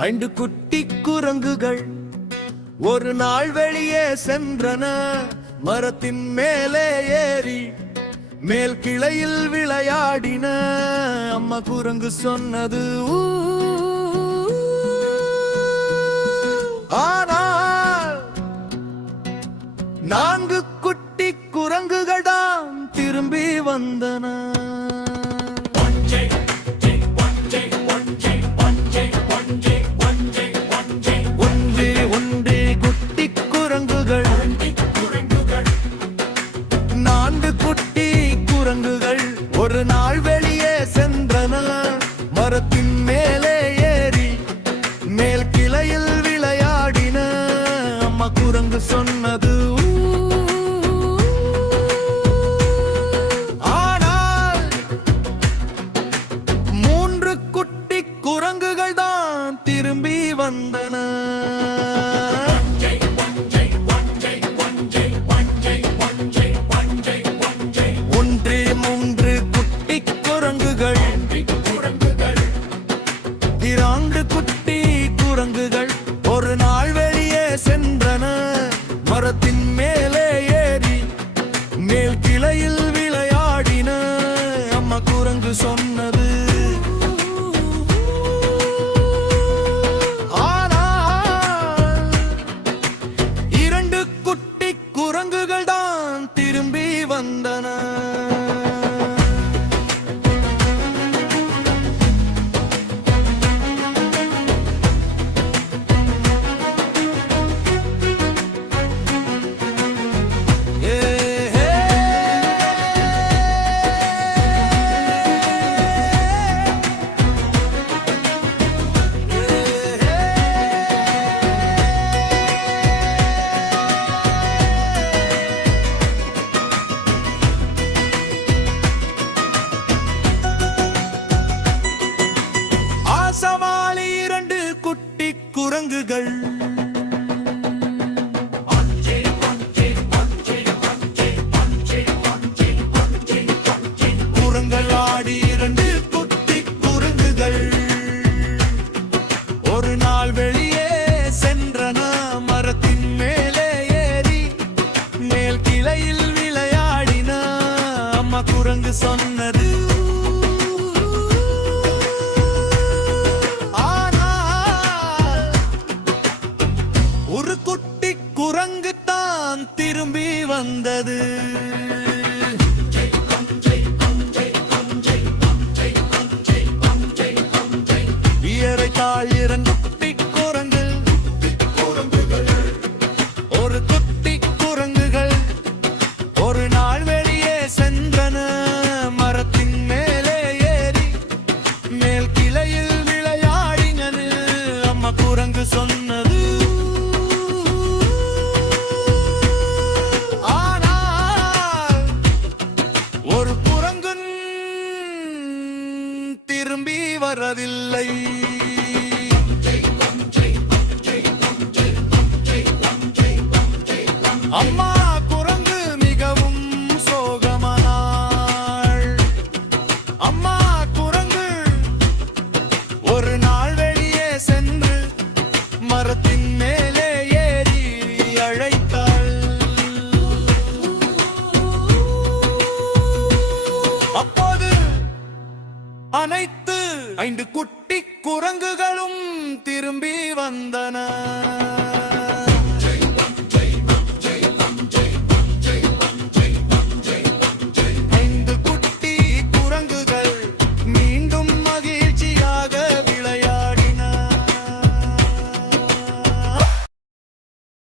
ஐந்து குட்டி குரங்குகள் ஒரு நாள் வெளியே சென்றன. மரத்தின் மேலே ஏறி மேல் கிளையில் விளையாடின. அம்மா குரங்கு சொன்னது ஆனால் நான்கு குட்டி குரங்குகள் தான் திரும்பி வந்தன. ஒரு நாள் வெளியே சென்றன. மரத்தின் மேலே ஏறி மேல் கிளையில் விளையாடின. அம்மா குரங்கு சொன்னது ஆனால் மூன்று குட்டி குரங்குகள் தான் திரும்பி வந்தன. குட்டி குரங்குகள் ஒரு நாள் வெளியே சென்றன. மரத்தின் மேலே ஏறி மேல் கிளையில் விளையாடின. அம்மா குரங்கு சொன்னது ஆனால் இரண்டு குட்டி குரங்குகள் தான் திரும்பி வந்தன. சவாலி இரண்டு குட்டி குரங்குகள் குரங்களாடி இரண்டு குட்டி குரங்குகள் ஒரு நாள் வெளியே சென்றன. மரத்தின் மேலே ஏறி மேல் கிளையில் விளையாடின. அம்மா குரங்கு சொன்னது ஒரு குட்டி குரங்கு தான் திரும்பி வந்தது. ஏறத்தாழ் இரண்டு குட்டி குரங்கு ஒரு குட்டி குரங்குகள் ஒரு நாள் வெளியே சென்றன. மரத்தின் மேலே ஏறி மேல் கிளையில் விளையாடினது. அம்மா குரங்கு சொன்னது திரும்பி வரவில்லை. அம்மா குரங்கு மிகவும் சோகமானாள். அம்மா குரங்கு ஒரு நாள் வெளியே சென்று மரத்தின் மேலே ஏறி அழைத்தாள். அப்போது அனைத்து ஐந்து குட்டி குரங்குகளும் திரும்பி வந்தன.